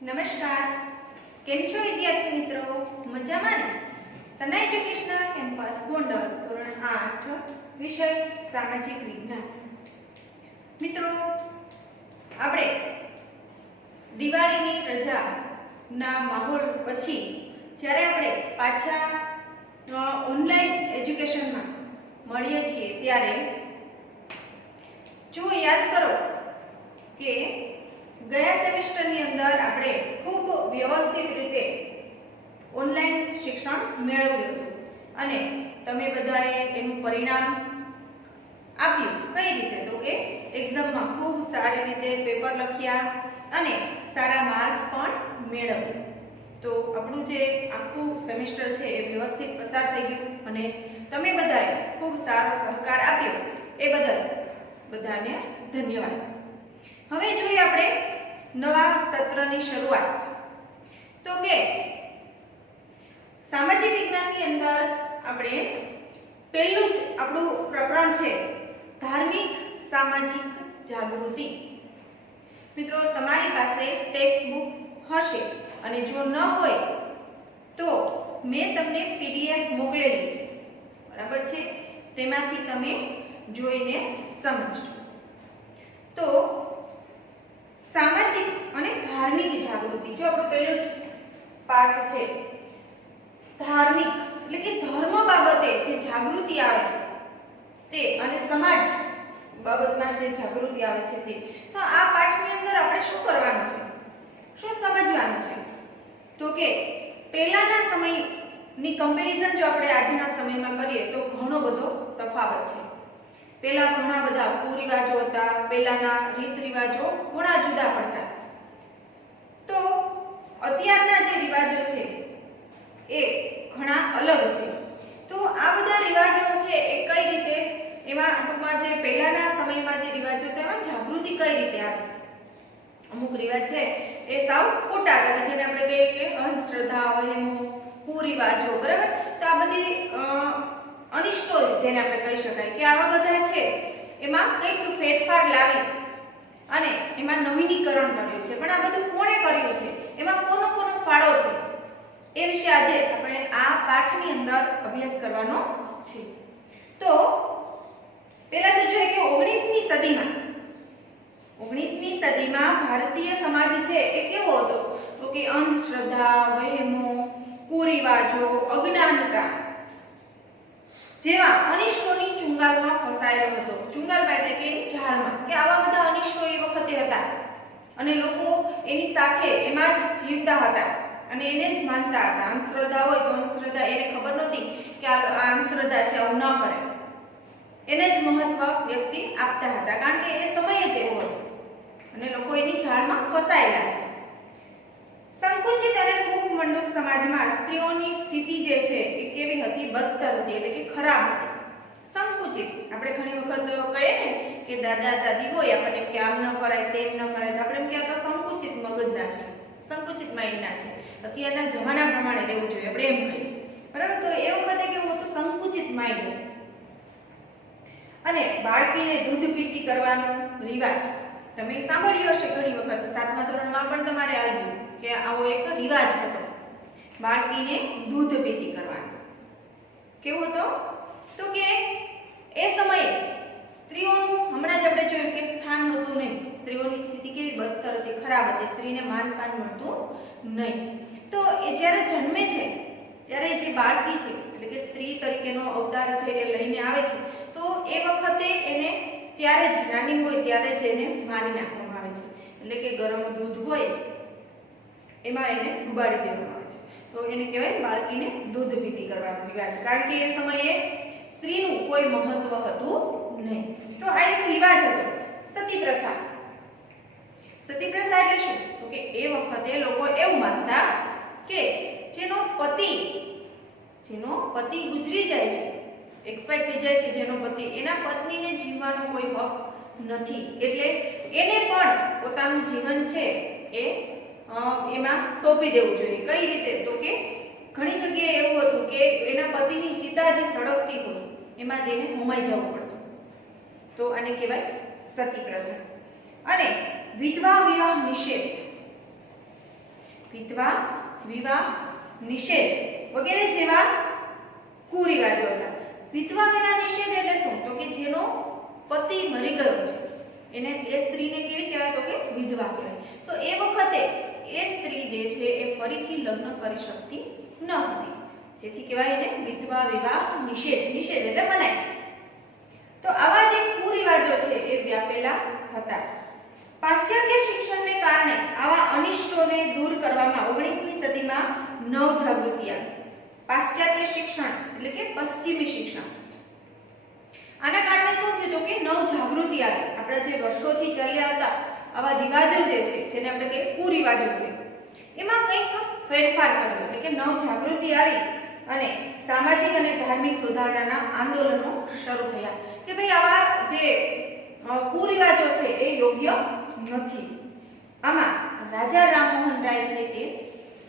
નમસ્કાર, કેમ છો વિદ્યાર્થી મિત્રો? મજામાં ને? તના એજ્યુકેશનલ કેમ્પસ ગોંડલ ધોરણ 8 વિષય સામાજિક વિજ્ઞાન. મિત્રો, આપણે દિવાળીની રજાના માહોલ પછી જ્યારે આપણે પાછા ઓનલાઈન એજ્યુકેશનમાં મળીએ છીએ ત્યારે જો યાદ કરો કે ગયા સેમેસ્ટરની અંદર આપણે ખૂબ વ્યવસ્થિત રીતે ઓનલાઈન શિક્ષણ મેળવ્યું હતું અને તમે બધાએ એનું પરિણામ આપ્યું. કઈ રીતે? તો કે એક્ઝામમાં ખૂબ સારી રીતે પેપર લખ્યા અને સારા માર્ક્સ પણ મેળવ્યા. તો આપણું જે આખું સેમેસ્ટર છે એ વ્યવસ્થિત પસાર થઈ ગયું અને તમે બધાએ ખૂબ સારો સહકાર આપ્યો એ બદલ બધાને ધન્યવાદ. હવે જોઈએ આપણે નવા સત્રની શરૂઆત. તો કે સામાજિક વિજ્ઞાનની અંદર આપણે પહેલું જ આપણું પ્રકરણ છે ધાર્મિક સામાજિક જાગૃતિ. મિત્રો, તમારી પાસે ટેક્સ્ટ બુક હશે અને જો ન હોય તો મેં તમને PDF મોકલેલી છે, બરાબર છે? તેમાંથી તમે જોઈને સમજજો. તો સામાજિક અને ધાર્મિક જાગૃતિ, જો આપણો પહેલો જ પાઠ છે ધાર્મિક, એટલે કે ધર્મ બાબતે જે જાગૃતિ આવે છે તે અને સમાજ બાબતમાં જે જાગૃતિ આવે છે તે. તો આ પાઠની અંદર આપણે શું કરવાનું છે, શું સમજવાનું છે? તો કે પહેલાના સમયની કમ્પેરિઝન જો આપણે આજના સમયમાં કરીએ તો ઘણો બધો તફાવત છે. પહેલા ઘણા બધા કુરિવાજો હતા, પહેલાના રીત રિવાજો ઘણા જુદા પડતા. તો અત્યારના જે રિવાજો છે એ ઘણા અલગ છે. તો આ બધા રિવાજો છે એ કઈ રીતે, એમાં ટૂંકમાં જે પહેલાના સમયમાં જે રિવાજો હતા એમાં જાગૃતિ કઈ રીતે આવી? અમુક રિવાજ છે એ સાવ ખોટા હતા, જેને આપણે કહીએ કે અંધશ્રદ્ધા, વહેમો, કુરિવાજો, બરાબર? તો આ બધી અનિષ્ટો જેને આપણે કહી શકાય કે આવા બધા છે એમાં કંઈક ફેરફાર લાવી અને એમાં નવીનીકરણ કર્યું છે. પણ આ બધું કોણે કર્યું છે, એમાં કોનો કોનો ફાળો છે, એ વિશે આજે આપણે આ પાઠની અંદર અભ્યાસ કરવાનો છે. તો પહેલા તો જોઈએ કે 19મી સદીમાં ભારતીય સમાજ છે એ કેવો હતો? તો કે અંધશ્રદ્ધા, વહેમો, કુરિવાજો, અજ્ઞાનતા જેવા અનિષ્ટોની ચુંગાલમાં ફસાયેલો હતો. ચુંગાલમાં એટલે કે એની જાળમાં, કે આવા બધા અનિષ્ટો એ વખતે હતા અને લોકો એની સાથે એમાં જ જીવતા હતા અને એને જ માનતા હતા. અંધશ્રદ્ધા હોય તો અંધશ્રદ્ધા, એને ખબર નહોતી કે આ અંધશ્રદ્ધા છે, આવું ન કરે, એને જ મહત્વ વ્યક્તિ આપતા હતા કારણ કે એ સમય જ એવો હતો અને લોકો એની જાળમાં ફસાયેલા હતા. સંકુચિત અને ખૂબ મંડુક સમાજમાં સ્ત્રીઓની સ્થિતિ જે છે એ કેવી હતી? બદતર હતી, એટલે કે ખરાબ હતી. સંકુચિત, આપણે ઘણી વખત કહીએ ને કે દાદા દાદી હોય આપણને કે આમ ન કરાય, તેમ ન કરાય, તો આપણે એમ કે આ તો સંકુચિત મગજના છે, સંકુચિત માઇન્ડના છે, અત્યારના જમાના પ્રમાણે રહેવું જોઈએ, આપણે એમ કહીએ, બરાબર? તો એ વખતે કેવું હતું? સંકુચિત માઇન્ડ. અને બાળકીને દૂધ પીતી કરવાનો રિવાજ તમે સાંભળ્યો હશે ઘણી વખત. 7મા ધોરણમાં પણ તમારે આવી ગયું કે આવો એક રિવાજ હતો, બાળકીને દૂધ પીતી કરવાનો. કેવો હતો? તો કે એ સમયે સ્ત્રીઓનું, હમણાં જ આપણે જોયું કે સ્થાન હતું નહીં, સ્ત્રીઓની સ્થિતિ કેવી? બદતર હતી, ખરાબ હતી, સ્ત્રીને માનપાન મળતું નહીં. તો એ જ્યારે જન્મે છે ત્યારે જે બાળકી છે એટલે કે સ્ત્રી તરીકેનો અવતાર છે એ લઈને આવે છે, તો એ વખતે એને ત્યારે જ નાની હોય ત્યારે જ એને મારી નાખવામાં આવે છે. એટલે કે ગરમ દૂધ હોય એમાં એને ડુબાડી દેવામાં આવે છે. તો એને કહેવાય બાળકીને દૂધ પીતી કરવાનો રિવાજ, કારણ કે એ સમયે સ્ત્રીનું કોઈ મહત્વ હતું નહીં. તો આ એક રિવાજ હતો. સતી પ્રથા. સતી પ્રથા એટલે શું? તો કે એ વખતે લોકો એવું માનતા કે જેનો પતિ ગુજરી જાય છે, એક્સપાયર થઈ જાય છે જેનો પતિ, એના પત્નીને જીવવાનો કોઈ હક નથી, એટલે એને પણ પોતાનું જીવન છે એ એમાં સોંપી દેવું જોઈએ. કઈ રીતે? તો કે ઘણી જગ્યાએ એવું હતું કે એના પતિની ચિતા જે સળગતી હોય એમાં જઈને હોમાઈ જવું પડતું. તો આને કહેવાય સતી પ્રથા. અને વિધવા વિવાહ નિષેધ. વિધવા વિવાહ નિષેધ વગેરે જેવા કુરિવાજો હતા. વિધવા વિવાહ નિષેધ એટલે શું? તો કે જેનો પતિ મરી ગયો છે એને એ સ્ત્રીને કેવી કહેવાય? તો કે વિધવા કહેવાય. તો એ વખતે એ સ્ત્રી જે છે એ ફરીથી લગ્ન કરી શકતી ન હતી, જેથી કહેવાય એને વિધવા વિવાહ નિષેધ. નિષેધ એટલે મનાઈ. તો આવા જે કુરિવાજો છે એ વ્યાપેલા હતા. પાશ્ચાત્ય શિક્ષણને કારણે આવા અનિષ્ટોને દૂર કરવામાં 19મી સદીમાં નવ જાગૃતિ આવી. પાશ્ચાત્ય શિક્ષણ એટલે કે પશ્ચિમી શિક્ષણ, આના કારણે શું થયું? તો કે નવ જાગૃતિ આવી. આપણા જે વર્ષોથી ચાલ્યા હતા આવા રિવાજો જે છે, જેને આપણે કહીએ કુરિવાજો છે, એમાં કંઈક ફેરફાર કર્યો, એટલે કે નવ જાગૃતિ આવી અને સામાજિક અને ધાર્મિક સુધારણાના આંદોલનો શરૂ થયા કે ભાઈ આવા જે કુરિવાજો છે એ યોગ્ય નથી. આમાં રાજા રામમોહન રાય છે તે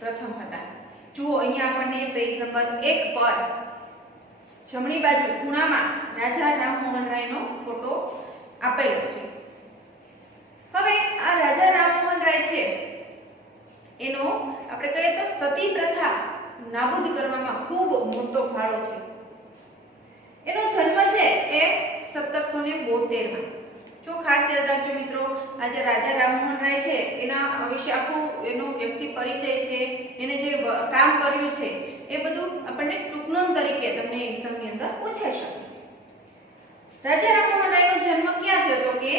પ્રથમ હતા. જુઓ અહીંયા આપણને પેજ નંબર 1 પર જમણી બાજુ ખૂણામાં રાજા રામમોહન રાયનો ફોટો આપેલો છે. હવે આ રાજા રામમોહન રાય છે એનો આપણે કહીએ તો સતી પ્રથા નાબૂદ કરવામાં ખૂબ મોટો ફાળો છે. એનો જન્મ છે એ 1772 માં. જો ખાસ યાદ રાખજો મિત્રો, આ જે રાજા રામમોહન રાય છે એના વિશે આખું એનો વ્યક્તિ પરિચય છે, એને જે કામ કર્યું છે એ બધું આપણને ટૂંકનોંધ તરીકે તમને એક્ઝામની અંદર પૂછાઈ શકે. રાજા રામમોહન રાયનો જન્મ ક્યાં થયો? તો કે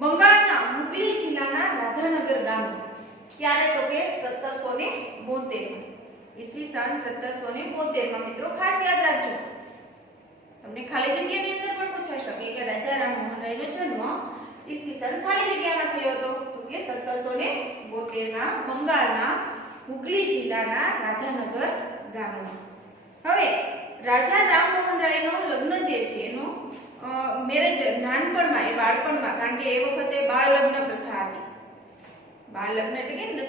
બંગાળના હુગલી જિલ્લાના રાધાનગર ગામમાં. ક્યારે? તો કે 1772 માં. ઈસવીસન 1772 માં. મિત્રો ખાસ યાદ રાખજો, તમને ખાલી જગ્યાની અંદર પણ પૂછાઈ શકે કે રાજા રામમોહન રાયનો જન્મ ઈસવીસન ખાલી જગ્યામાં થયો હતો. તો કે 1772 માં બંગાળના હુગલી જિલ્લાના રાધાનગર ગામમાં. હવે રાજા રામમોહન રાયનો લગ્ન જે છે એનો મેરેજ નાનપણમાં, એ બાળપણમાં, કારણ કે એ વખતે બાળ લગ્ન પ્રથા હતી. બાળ લગ્ન એટલે કે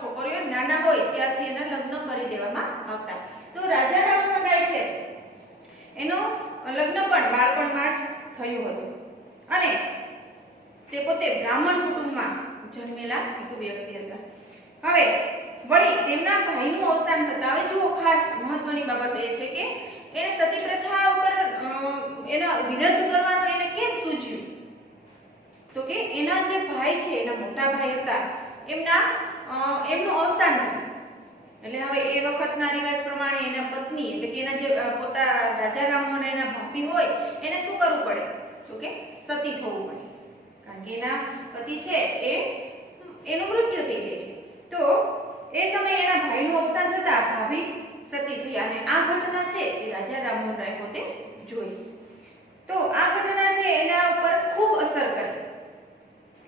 છોકરીઓ નાના હોય ત્યારથી એના લગ્ન કરી દેવામાં આવતા. તો રાજા રામમોહન રાય છે એનો લગ્ન પણ બાળપણમાં જ થયું હતું અને તે પોતે બ્રાહ્મણ કુટુંબમાં જન્મેલા એક વ્યક્તિ હતા. હવે વળી તેમના ભાઈનું અવસાન થતા, હવે જુઓ ખાસ મહત્વની બાબત એ છે કે એને સતી પ્રથા ઉપર એનો વિરોધ કરવાનો એને કેમ સૂચ્યું? તો કે એના જે ભાઈ છે, એના મોટા ભાઈ હતા, એમનું અવસાન થયું. એટલે હવે એ વખતના રિવાજ પ્રમાણે એના પત્ની એટલે કે એના જે પોતા રાજા રામમોહન રાયના ભાભી હોય એને શું કરવું પડે? તો કે સતી થવું પડે, કારણ કે એના પતિ છે એનું મૃત્યુ થઈ જાય છે. તો એ સમયે એના ભાઈનું અવસાન થતા ભાભી સતી થઈ અને આ ઘટના છે એ રાજા રામમોહન રાય પોતે જોઈ. તો આ ઘટના છે એના ઉપર ખૂબ અસર કરી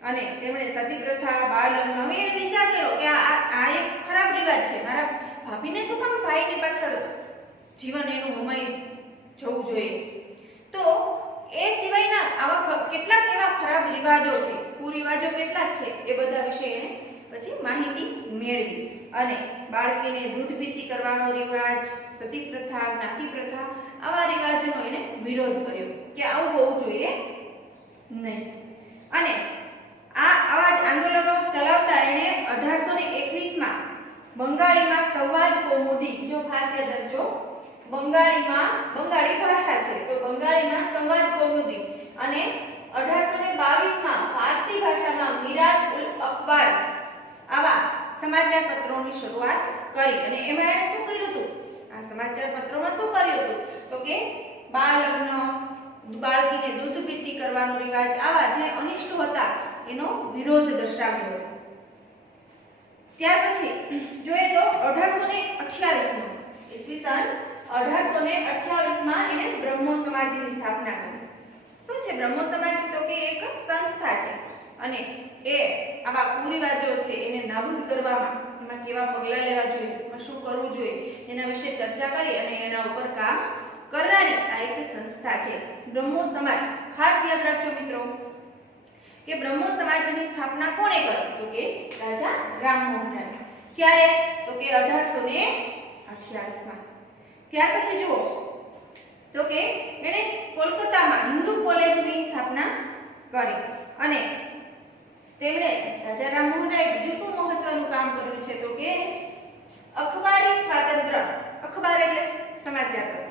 અને તેમણે સતી પ્રથા, બાળ લગ્ન, હવે એને વિચાર કર્યો કે આ એક ખરાબ રિવાજ છે, મારા ભાભીને શું કામ ભાઈની પાછળ જીવન એનું હમાઈ જવું જોઈએ. તો એ સિવાયના આવા કેટલાક એવા ખરાબ રિવાજો છે, કુરિવાજો કેટલાક છે, એ બધા વિશે એને પછી માહિતી મેળવી અને બાળકીને દૂધ પીતી કરવાનો રિવાજ, સતી પ્રથા, જ્ઞાતિ પ્રથા, આવા રિવાજનો એને વિરોધ કર્યો કે આવું હોવું જોઈએ નહીં. અને આવા જ આંદોલનો ચલાવતા એને 1821 માં બંગાળીમાં સંવાદ કૌમુદી, જો ખાસ યાદ રાખજો, બંગાળી ભાષા છે તો બંગાળીમાં સંવાદ કૌમુદી અને 1822 માં ફારસી ભાષામાં મિરાજ ઉલ અખબાર આવા સમાચાર પત્રોની શરૂઆત કરી. અને એમાં એણે શું કર્યું હતું? આ સમાચાર પત્રોમાં શું કર્યું હતું? તો કે બાળ લગ્ન, બાળકીને દૂધ પીતી કરવાનો રિવાજ, આવા જે અનિષ્ટો હતા એનો વિરોધ દર્શાવ્યો હતો. ત્યાર પછી જોઈએ તો 1828 માં, ઈસવીસન 1828 માં એને બ્રહ્મો સમાજની સ્થાપના કરી. શું છે બ્રહ્મો સમાજ? તો કે એક સંસ્થા છે અને એ આવા કુરિવાજો છે એને નાબૂદ કરવામાં, એમાં કેવા પગલાં લેવા જોઈએ, એમાં શું કરવું જોઈએ એના વિશે ચર્ચા કરી અને એના ઉપર કામ કરનારી આ એક સંસ્થા છે બ્રહ્મો સમાજ. ખાસ યાદ રાખજો મિત્રો કે બ્રહ્મો સમાજની સ્થાપના કોણે કરી? તો કે રાજા રામમોહન રાય. ક્યારે? તો કે 1828 માં. ત્યાર પછી જુઓ તો કે એણે કોલકાતામાં હિન્દુ કોલેજની સ્થાપના કરી અને તેમણે રાજા રામમોહન રાય બીજું શું મહત્વનું કામ કર્યું છે તો કે અખબારી સ્વાતંત્ર્ય, અખબાર એટલે સમાચાર પત્ર,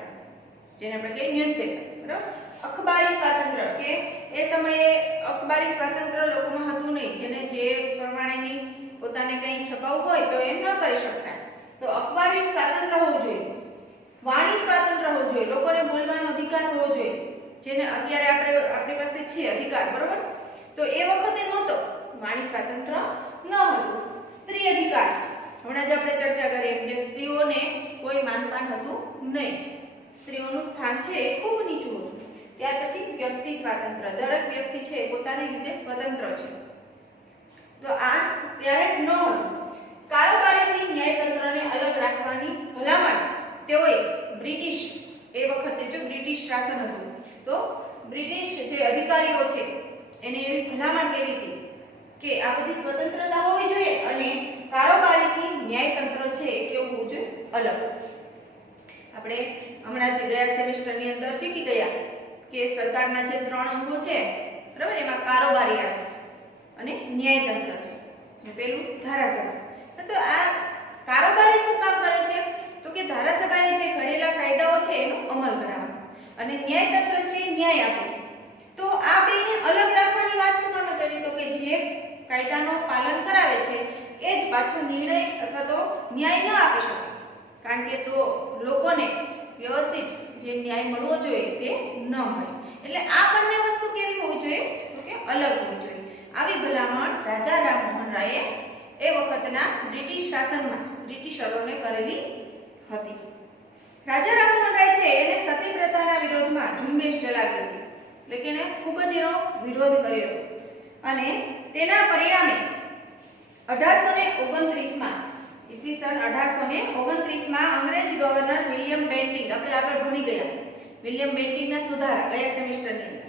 જેને આપણે કહીએ ન્યૂઝપેપર, બરાબર? અખબારી સ્વાતંત્ર્ય કે એ સમયે અખબારી સ્વાતંત્ર્ય લોકોમાં હતું નહીં, જેને જે પ્રમાણેની પોતાને કંઈ છપાવવું હોય તો એ ન કરી શકતા, તો અખબારી સ્વાતંત્ર્ય હોવું જોઈએ, વાણી સ્વાતંત્ર્ય હોવું જોઈએ, લોકોને બોલવાનો અધિકાર હોવો જોઈએ, જેને અત્યારે આપણી પાસે છે અધિકાર, બરાબર? તો એ વખતે નહોતો, વાણી સ્વાતંત્ર્ય ન હતું. સ્ત્રી અધિકાર, હમણાં જ આપણે ચર્ચા કરી એમ કે સ્ત્રીઓને કોઈ માનપાન હતું નહીં, સ્ત્રીઓનું સ્થાન છે એ ખૂબ નીચું હતું. ત્યાર પછી વ્યક્તિ સ્વાતંત્ર્ય, દરેક વ્યક્તિ છે એ પોતાની રીતે સ્વતંત્ર છે, તો આ ત્યારે ન હતું. કારોબારીથી ન્યાયતંત્રને અલગ રાખવાની ભલામણ તેઓએ બ્રિટિશ, એ વખતે જો બ્રિટિશ શાસન હતું તો બ્રિટિશ જે અધિકારીઓ છે એને એવી ભલામણ કરી હતી કે આ બધી સ્વતંત્રતા હોવી જોઈએ અને કારોબારીથી ન્યાયતંત્ર છે એ કેવું હોવું જોઈએ, અલગ. આપણે હમણાં જ ગયા સેમેસ્ટરની અંદર શીખી ગયા કે સરકારના જે 3 અંગો છે, બરાબર, એમાં કારોબારી આવે છે અને ન્યાયતંત્ર છે અને પેલું ધારાસભા. તો આ કારોબારી શું કામ કરે છે તો કે ધારાસભાએ જે ઘડેલા કાયદાઓ છે એનો અમલ કરાવવાનો અને ન્યાયતંત્ર છે એ ન્યાય આપે છે. તો આ બેને અલગ રાખવાની વાત શું કામ કરી તો કે જે કાયદાનો પાલન કરાવે છે એ જ પાછો નિર્ણય અથવા તો ન્યાય ન આપી શકે, કારણ કે તો લોકોને વ્યવસ્થિત જે ન્યાય મળવો જોઈએ તે ન મળે. એટલે આ બંને વસ્તુ કેવી હોવી જોઈએ તો કે અલગ હોવી જોઈએ. આવી ભલામણ રાજા રામમોહન રાયે એ વખતના બ્રિટિશ શાસનમાં બ્રિટિશરોને કરેલી હતી. રાજા રામમોહન રાય છે એને સતી પ્રથાના વિરોધમાં ઝુંબેશ ચલાવી હતી, એટલે કે એને ખૂબ જ એનો વિરોધ કર્યો હતો અને તેના પરિણામે 1829માં ઈસવીસન 1829માં અંગ્રેજ ગવર્નર વિલિયમ બેન્ટિંગ, આપણે આગળ ભણી ગયા વિલિયમ બેન્ટિંગના સુધારા ગયા સેમેસ્ટરની અંદર,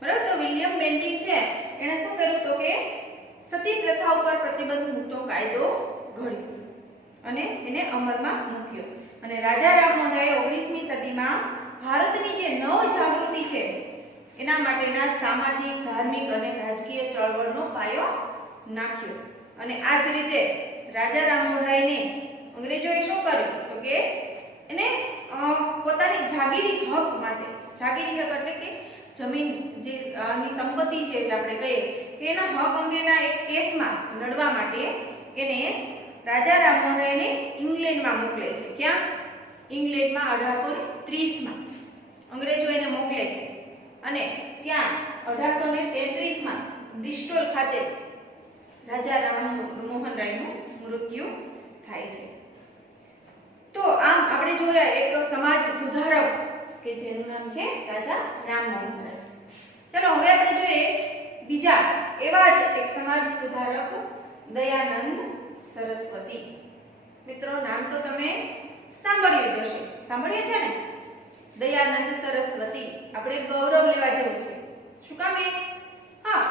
બરાબર? તો વિલિયમ બેન્ટિંગ છે એણે શું કર્યું તો કે સતી પ્રથા ઉપર પ્રતિબંધ મૂકતો કાયદો ઘડ્યો અને એને અમલમાં મૂક્યો. અને રાજા રામમોહન રાયે 19મી સદીમાં ભારતની જે નવ જાગૃતિ છે એના માટેના સામાજિક, ધાર્મિક અને રાજકીય ચળવળનો પાયો નાખ્યો. અને આ જ રીતે રાજા રામમોહન રાયને અંગ્રેજોએ શું કર્યું તો કે એને પોતાની જાગીરી હક માટે, જાગીરી હક એટલે કે જમીન જે ની સંપત્તિ છે જે આપણે કહીએ કે એના હક અંગેના એક કેસમાં લડવા માટે એને રાજા રામમોહન રાયને ઇંગ્લેન્ડમાં મોકલે છે. ક્યાં? ઇંગ્લેન્ડમાં 1830માં અંગ્રેજો એને મોકલે છે અને ત્યાં 1833માં બ્રિસ્ટોલ ખાતે રાજા રામમોહન રાયનું મૃત્યુ થાય છે. તો આમ આપણે જોયા એક સમાજ સુધારક કે જેનું નામ છે રાજા રામમોહન રાય. ચલો હવે આપણે જોઈએ બીજા એવા જ એક સમાજ સુધારક દયાનંદ સરસ્વતી. મિત્રો નામ તો તમે સાંભળ્યું જ હશે, સાંભળ્યું છે ને? દયાનંદ સરસ્વતી આપણે ગૌરવ લેવા જેવું છે. શું કામ એ? હા,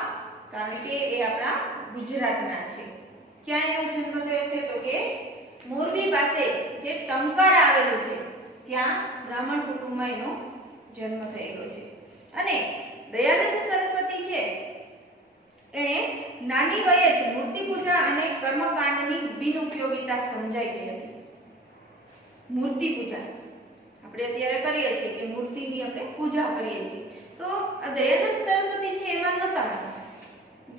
કારણ કે એ આપણા ગુજરાતના છે. ક્યાં એનો જન્મ થયો છે તો કે મોરબી પાસે જે ટંકારા આવેલું છે ત્યાં બ્રાહ્મણ કુટુંબમાં એનો જન્મ થયેલો છે. અને દયાનંદ સરસ્વતી છે એણે નાની વયે જ મૂર્તિ પૂજા અને કર્મકાંડની બિનઉપયોગિતા સમજાઈ ગઈ હતી. મૂર્તિ પૂજા આપણે અત્યારે કરીએ છીએ કે મૂર્તિની આપણે પૂજા કરીએ છીએ, તો દયાનંદ સરસ્વતી છે એમાં નહોતા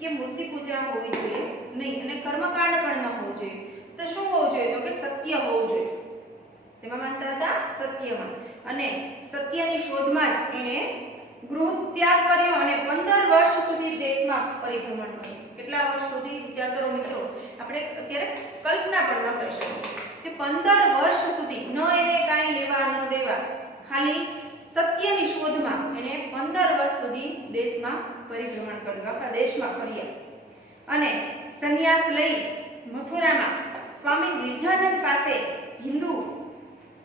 કે મૂર્તિ પૂજા હોવી જોઈએ નહીં અને કર્મકાંડ પણ ન હોવું જોઈએ. તો શું હોવું જોઈએ તો કે સત્ય હોવું જોઈએ. શેમાં માનતા હતા? સત્યમાં. અને સત્યની શોધમાં જ એણે ગૃહ ત્યાગ કર્યો અને 15 વર્ષ સુધી દેશમાં પરિભ્રમણ કર્યું. કેટલા વર્ષ સુધી? વિચાર કરો મિત્રો, આપણે અત્યારે કલ્પના પણ ન કરી શકીએ કે 15 વર્ષ સુધી ન એને કાંઈ લેવા ન દેવા, ખાલી સત્યની શોધમાં એને 15 વર્ષ સુધી દેશમાં પરિભ્રમણ કર્યું, આખા દેશમાં ફર્યા. અને સંન્યાસ લઈ મથુરામાં સ્વામી વિરજાનંદ પાસે હિન્દુ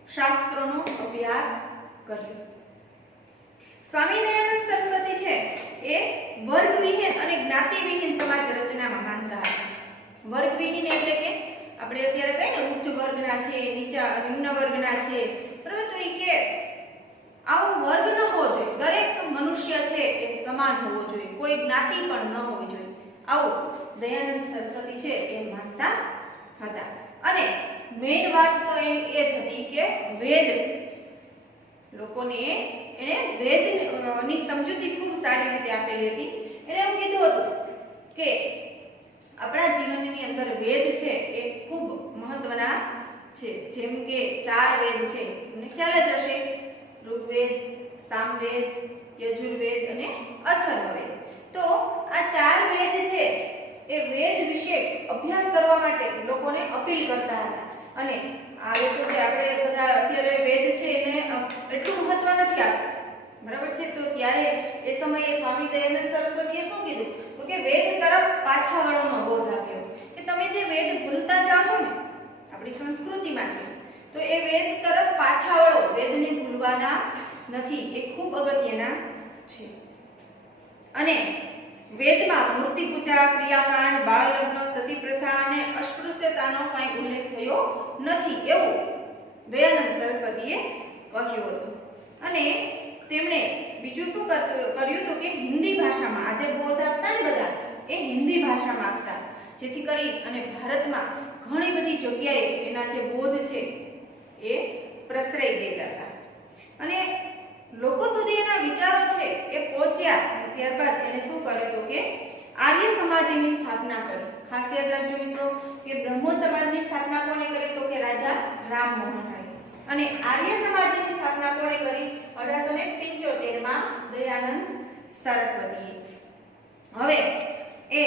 શાસ્ત્રોનો અભ્યાસ કર્યો. સ્વામી દયાનંદ સરસ્વતી છે એ વર્ગવિહીન અને જ્ઞાતિવિહીન સમાજ રચનામાં માનતા હતા. વર્ગવિહીન એટલે કે આપણે અત્યારે કહીએ ને ઉચ્ચ વર્ગના છે, નીચા નિમ્ન વર્ગના છે, બરાબર? તો એ કે આવો વર્ગ ન હોવો જોઈએ, દરેક મનુષ્ય છે એ સમાન હોવો જોઈએ, કોઈ જ્ઞાતિ પણ ન હોવી જોઈએ. આવું દયાનંદ સરસ્વતી છે એ માનતા હતા. અને મેઇન વાત તો એની એ જ હતી કે વેદ લોકોને એને વેદની સમજૂતી ખૂબ સારી રીતે આપેલી હતી. એને એવું કીધું હતું કે આપણા જીવનની અંદર વેદ છે એ ખૂબ મહત્વના છે. જેમ કે 4 વેદ છે, તમને ખ્યાલ જ હશે, ઋગ્વેદ, સામવેદ, યજુર્વેદ અને અથર્વવેદ. તો આ 4 વેદ છે એ વેદ વિશે અભ્યાસ કરવા માટે લોકોને અપીલ કરતા હતા. અને આ લોકો જે આપણે બધા અત્યારે વેદ છે એને એટલું મહત્વ નથી આપતા, બરાબર છે. તો ત્યારે એ સમયે સ્વામી દયાનંદ સરસ્વતીએ શું કીધું તો કે વેદ તરફ પાછા વળવાનો બોધ આપ્યો કે તમે જે વેદ ભૂલતા જાઓ છો ને, આપણી સંસ્કૃતિમાં છે, તો એ વેદ તરફ પાછા વળો, વેદને ભૂલવાના નથી. એ ખૂબ અગત્યના છે. અને વેદમાં મૂર્તિ પૂજા, ક્રિયાકાંડ, બાળ લગ્ન, સતી પ્રથા અને અસ્પૃશ્યતાનો કંઈ ઉલ્લેખ થયો નથી એવું દયાનંદ સરસ્વતીએ કહ્યું હતું. અને તેમણે બીજું શું કર્યું હતું કે હિન્દી ભાષામાં આજે બોધ આપતા ને બધા એ હિન્દી ભાષામાં આપતા, જેથી કરી અને ભારતમાં ઘણી બધી જગ્યાએ એના જે બોધ છે એ પ્રસરાઈ ગયેલા હતા. અને લોકો સુધી એના વિચારો છે એ પહોંચ્યા. ત્યારબાદ એને શું કર્યું તો કે આર્ય સમાજની સ્થાપના કરી. ખાસ યાદ રાખજો મિત્રો કે બ્રહ્મો સમાજની સ્થાપના કોણે કરી તો કે રાજા રામમોહન રાય. અને આર્ય સમાજની સ્થાપના કોણે કરી 1875 માં દયાનંદ સરસ્વતીએ. હવે એ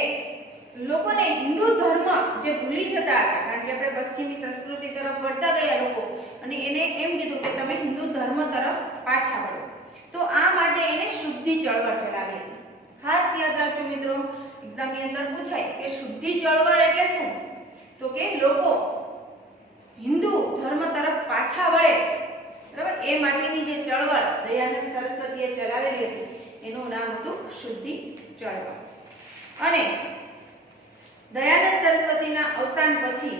લોકોને હિન્દુ ધર્મ જે ભૂલી જતા હતા, કારણ કે આપણે પશ્ચિમી સંસ્કૃતિ તરફ વળતા ગયા લોકો, અને એને એમ કીધું કે તમે હિન્દુ ધર્મ તરફ પાછા વળો. તો આ માટે એને શુદ્ધિ ચળવળ ચલાવી હતી. ખાસ યાદ રાખજો મિત્રો, એક્ઝામની અંદર પૂછાય કે શુદ્ધિ ચળવળ એટલે શું, તો કે લોકો હિન્દુ ધર્મ તરફ પાછા વળે, બરાબર, એ માટેની જે ચળવળ દયાનંદ સરસ્વતીએ ચલાવેલી હતી એનું નામ હતું શુદ્ધિ ચળવળ. અને દયાનંદ સરસ્વતીના અવસાન પછી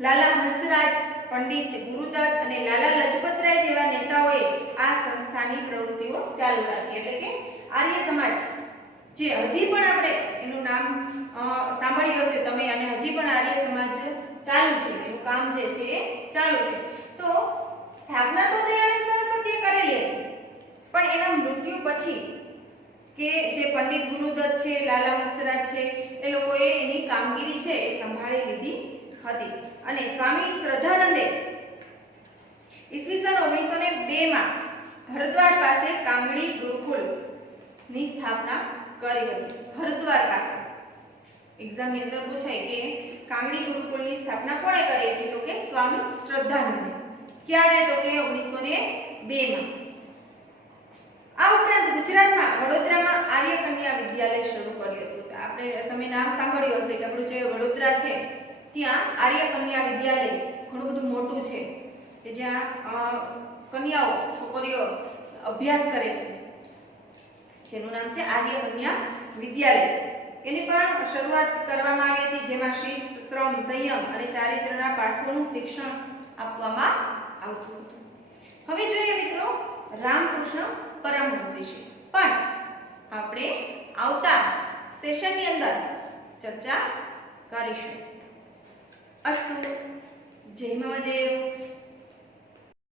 લાલા હંસરાજ, પંડિત ગુરુદત્ત અને લાલા લજપતરાય જેવા નેતાઓએ આ સંસ્થાની પ્રવૃત્તિઓ ચાલુ રાખી. એટલે કે આર્ય સમાજ જે હજી પણ આપણે એનું નામ સાંભળ્યું હશે તમે, અને હજી પણ આર્ય સમાજ ચાલુ છે, એનું કામ જે છે એ ચાલુ છે. તો સ્થાપના તો દયાનંદ સરસ્વતીએ કરેલી હતી, પણ એના મૃત્યુ પછી કે જે પંડિત ગુરુદત્ત છે, લાલા હંસરાજ છે, એ લોકોએ એની કામગીરી છે એ સંભાળી લીધી હતી. અને સ્વામી શ્રદ્ધાનંદે ઈસવીસન 1902 માં હરદ્વાર પાસે કાંગડી ગુરુકુલ ની સ્થાપના કરી હતી. હરદ્વાર પાસે એક્ઝામની અંદર પૂછાય કે કાંગડી ગુરુકુલની સ્થાપના કોણે કરી હતી તો કે સ્વામી શ્રદ્ધાનંદે. ક્યારે તો કે 1902 માં. આ ઉપરાંત ગુજરાતમાં વડોદરામાં આર્ય કન્યા વિદ્યાલય શરૂ કર્યું હતું. આપણે તમે નામ સાંભળ્યું હશે કે આપણું જે વડોદરા છે ત્યાં આર્ય કન્યા વિદ્યાલય ઘણું બધું મોટું છે કે જ્યાં કન્યાઓ, છોકરીઓ અભ્યાસ કરે છે, જેનું નામ છે આર્ય કન્યા વિદ્યાલય. એની પણ શરૂઆત કરવામાં આવી હતી, જેમાં શિસ્ત, શ્રમ, સંયમ અને ચારિત્ર્યના પાઠોનું શિક્ષણ આપવામાં આવતું હતું. હવે જોઈએ મિત્રો રામકૃષ્ણ પરમહંસ વિશે પણ આપણે આવતા સેશનની અંદર ચર્ચા કરીશું. અસ્તુ. જય મહાદેવ.